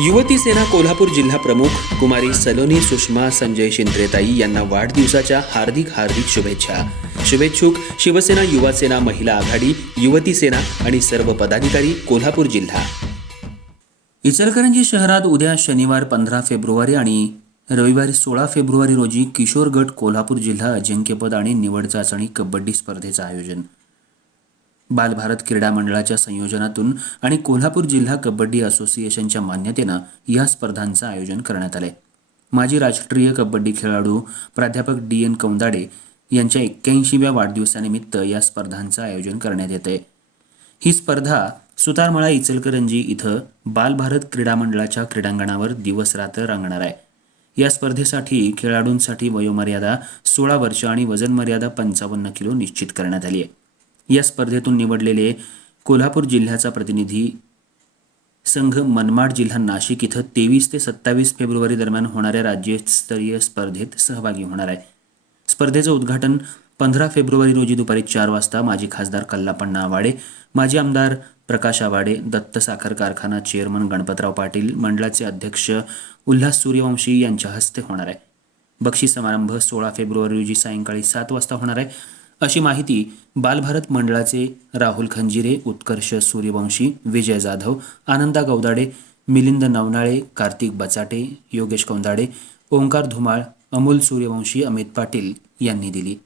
युवती सेना कोल्हापूर जिल्हा प्रमुख कुमारी सलोनी सुषमा संजय शिंद्रेताई यांना वाढदिवसाच्या हार्दिक हार्दिक शुभेच्छा. शुभेच्छुक शिवसेना युवा सेना महिला आघाडी युवती सेना आणि सर्व पदाधिकारी कोल्हापूर जिल्हा. इचलकरंजी शहरात उद्या शनिवार पंधरा फेब्रुवारी आणि रविवारी सोळा फेब्रुवारी रोजी किशोर गट कोल्हापूर जिल्हा अजिंक्यपद आणि निवड चाचणी कबड्डी स्पर्धेचं आयोजन. बाल भारत क्रीडा मंडळाच्या संयोजनातून आणि कोल्हापूर जिल्हा कबड्डी असोसिएशनच्या मान्यतेनं या स्पर्धांचं आयोजन करण्यात आलंय. माजी राष्ट्रीय कबड्डी खेळाडू प्राध्यापक डी एन कौंदाडे यांच्या एक्क्याऐंशीव्या वाढदिवसानिमित्त या स्पर्धांचं आयोजन करण्यात येते ही स्पर्धा सुतारमळा इचलकरंजी इथं बाल भारत क्रीडा मंडळाच्या क्रीडांगणावर दिवस रात्र रंगणार आहे. या स्पर्धेसाठी खेळाडूंसाठी वयोमर्यादा सोळा वर्ष आणि वजन मर्यादा पंचावन्न किलो निश्चित करण्यात आली आहे या स्पर्धेतून निवडलेले कोल्हापूर जिल्ह्याचा प्रतिनिधी संघ मनमाड जिल्हा नाशिक इथं तेवीस ते सत्तावीस फेब्रुवारी दरम्यान होणाऱ्या राज्यस्तरीय स्पर्धेत सहभागी होणार आहे. स्पर्धेचं उद्घाटन पंधरा फेब्रुवारी रोजी दुपारी चार वाजता माजी खासदार कल्लापण्णा आवाडे माजी आमदार प्रकाश आवाडे दत्त साखर कारखाना चेअरमन गणपतराव पाटील मंडळाचे अध्यक्ष उल्हास सूर्यवंशी यांच्या हस्ते होणार आहे. बक्षीस समारंभ सोळा फेब्रुवारी रोजी सायंकाळी सात वाजता होणार आहे. अशी माहिती बालभारत मंडळाचे राहुल खंजिरे उत्कर्ष सूर्यवंशी विजय जाधव आनंदा गौदाडे मिलिंद नवनाळे कार्तिक बचाटे योगेश कौंदाडे ओंकार धुमाळ अमोल सूर्यवंशी अमित पाटील यांनी दिली.